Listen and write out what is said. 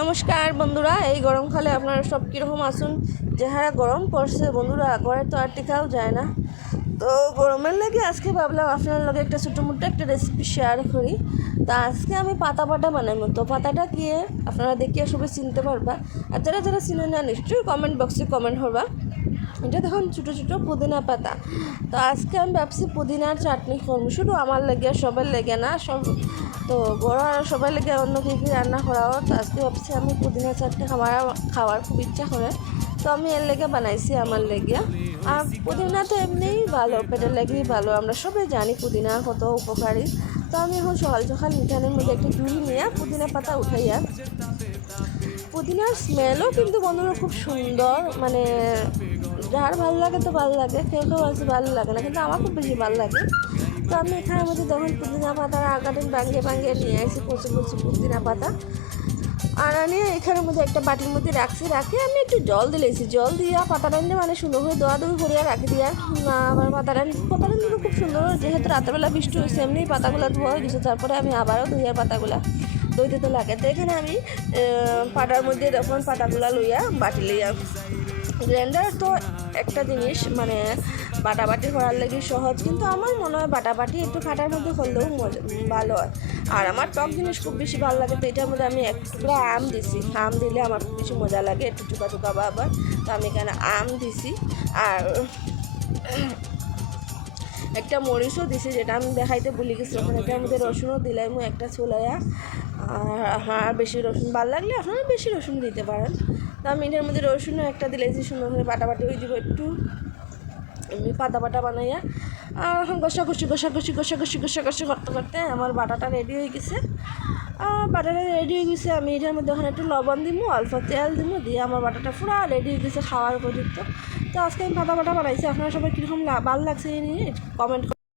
নমস্কার বন্ধুরা, এই গরমকালে আপনারা সব কীরকম আসুন যে হারা গরম পড়ছে বন্ধুরা ঘরে তো আর টিকাও যায় না। তো গরমের লাগে আজকে ভাবলাম আপনার লগে একটা ছোটো মোটো একটা রেসিপি শেয়ার করি। তা আজকে আমি পাতা পাটা বানাবো। তো পাতাটা গিয়ে আপনারা দেখিয়ে সবাই চিনতে পারবা। আর যারা যারা চিনে না, নিশ্চয়ই কমেন্ট বক্সে কমেন্ট করবা। এটা দেখুন ছোটো ছোটো পুদিনা পাতা। তো আজকে আমি ভাবছি পুদিনার চাটনি করব। শুধু আমার লেগে, সবার লেগে না, সব তো বড় আর সবার লেগে অন্য কী কী রান্না করাও। তো আজকে ভাবছি আমি পুদিনা চাটনি খাওয়ার খাওয়ার খুব ইচ্ছা করে। তো আমি এর লেগে বানাইছি আমার লেগে। আর পুদিনা তো এমনিই ভালো, পেটের লেগেই ভালো। আমরা সবাই জানি পুদিনা কত উপকারী। তো আমি এখন সকাল সকাল মিঠানের মধ্যে একটু জুড়ি নিয়ে পুদিনা পাতা উঠাইয়া পুদিনার স্মেলও কিন্তু বন্ধুরা খুব সুন্দর। মানে যার ভালো লাগে তো ভালো লাগে, কেউ কেউ আছে ভালো লাগে না, কিন্তু আমার খুব বেশি ভালো লাগে। তো আমি এখানে মধ্যে যখন পুদিনা পাতার আগাটিন ভাঙিয়ে ভাঙিয়ে নিয়ে আসি কচু কচু পুদিনা পাতা আর নিয়ে এখানের মধ্যে একটা বাটির মধ্যে রাখছি, রাখি আমি একটু জল দিলেছি জল দিয়া পাতাটা নিয়ে মানে সুন্দর করে দোয়া দই করিয়া রাখি দিয়া। আবার পাতাটা পাতাটা কিন্তু খুব সুন্দর, যেহেতু রাতেরবেলা বৃষ্টি হয়েছে, এমনি পাতাগুলো ধোয়া হয়ে গেছে, তারপরে আমি আবারও ধুইয়া পাতাগুলা দইতে তো লাগে। তো এখানে আমি পাটার মধ্যে তখন পাতাগুলা লইয়া বাটি লইয়া গ্রাইন্ডার তো একটা জিনিস মানে বাটাবাটি করার লাগে সহজ, কিন্তু আমার মনে হয় বাটাবাটি একটু খাটার মধ্যে করলেও ভালো হয়। আর আমার টক জিনিস খুব বেশি ভালো লাগে, তো এটার মধ্যে আমি এক টুকরা আম দিছি। আম দিলে আমার বেশি মজা লাগে, একটু চুকা চুকা বা আবার। তো আমি এখানে আম দিছি। আর একটা মরিচও দিছি, যেটা আমি দেখাইতে ভুলে গেছি। ওখানে এটার মধ্যে রসুনও দিলাম, একটা চুলাইয়া আর বেশি রসুন ভালো লাগলে আপনারা বেশি রসুন দিতে পারেন। তো আমি এটার মধ্যে রসুনও একটা দিলেছি, সুন্দর করে বাটাবাটি হয়ে দিব একটু। এমনি পাতা বাটা বানাইয়া, আর এখন গোসা কষি গোসা কষি করতে করতে আমার বাটাটা রেডি হয়ে গেছে। আর বাটাটা রেডি হয়ে গেছে, আমি এটার মধ্যে ওখানে একটু লবণ দিব অল্প তেল দিব দিয়ে আমার বাটাটা পুরো রেডি হয়ে গেছে খাওয়ার উপযুক্ত তো আজকে আমি পাতা বাটা বানাইছি, আপনারা সবাই কীরকম ভালো লাগছে এই নিয়ে কমেন্ট